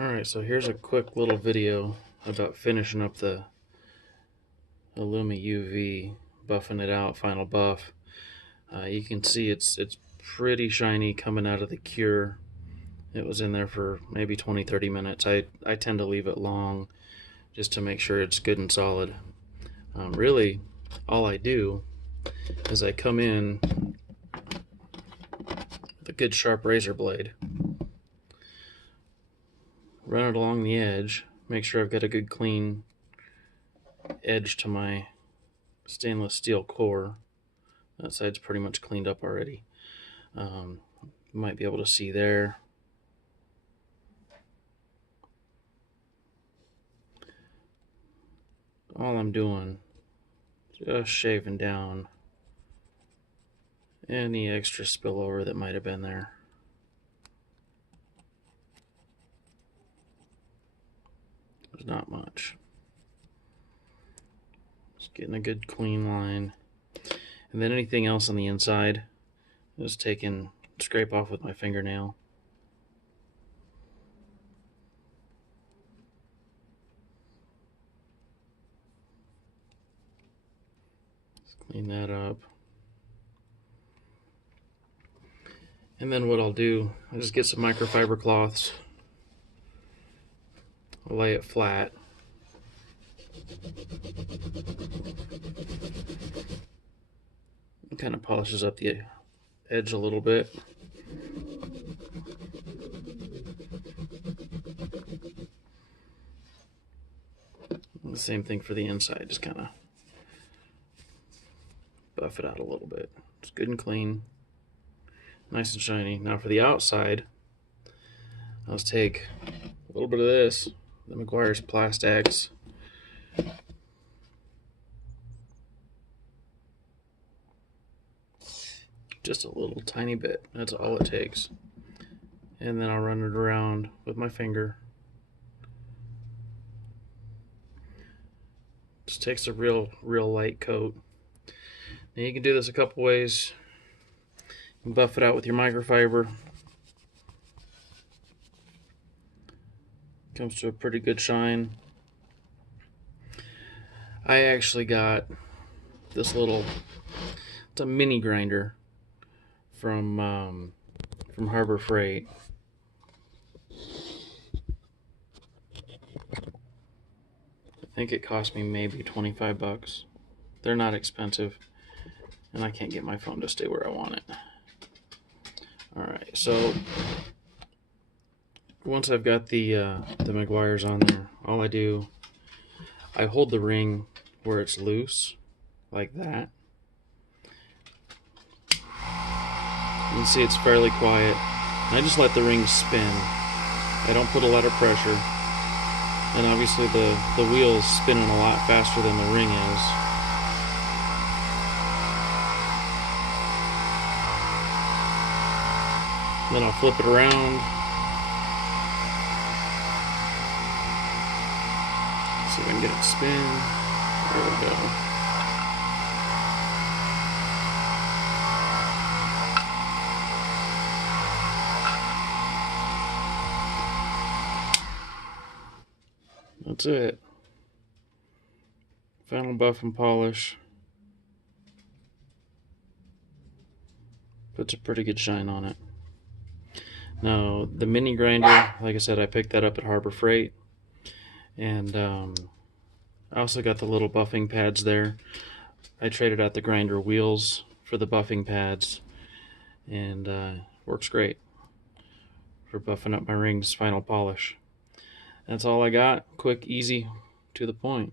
Alright, so here's a quick little video about finishing up the alumi UV, buffing it out, final buff. You can see it's pretty shiny coming out of the cure. It was in there for maybe 20-30 minutes. I tend to leave it long just to make sure it's good and solid. Really, all I do is I come in with a good sharp razor blade, run it along the edge, make sure I've got a good clean edge to my stainless steel core. That side's pretty much cleaned up already. You might be able to see there. All I'm doing is just shaving down any extra spillover that might have been there. There's not much. Just getting a good clean line. And then anything else on the inside, just scrape off with my fingernail. Just clean that up. And then what I'll do is just get some microfiber cloths. I'll lay it flat. It kind of polishes up the edge a little bit. And the same thing for the inside, just kind of buff it out a little bit. It's good and clean, nice and shiny. Now for the outside, let's take a little bit of this, the Meguiar's Plastax. Just a little tiny bit, that's all it takes. And then I'll run it around with my finger. Just takes a real light coat. Now you can do this a couple ways. You can buff it out with your microfiber. Comes to a pretty good shine. I actually got this it's a mini grinder from Harbor Freight. I think it cost me maybe 25 bucks. They're not expensive, and I can't get my phone to stay where I want it. Alright, so once I've got the Meguiar's on there, all I do, I hold the ring where it's loose, like that. You can see it's fairly quiet. I just let the ring spin. I don't put a lot of pressure. And obviously the wheel's spinning a lot faster than the ring is. Then I'll flip it around. See if I can get it to spin. There we go. That's it. Final buff and polish. Puts a pretty good shine on it. Now, the mini grinder, like I said, I picked that up at Harbor Freight. And I also got the little buffing pads there. I traded out the grinder wheels for the buffing pads. And works great for buffing up my ring's final polish. That's all I got. Quick, easy, to the point.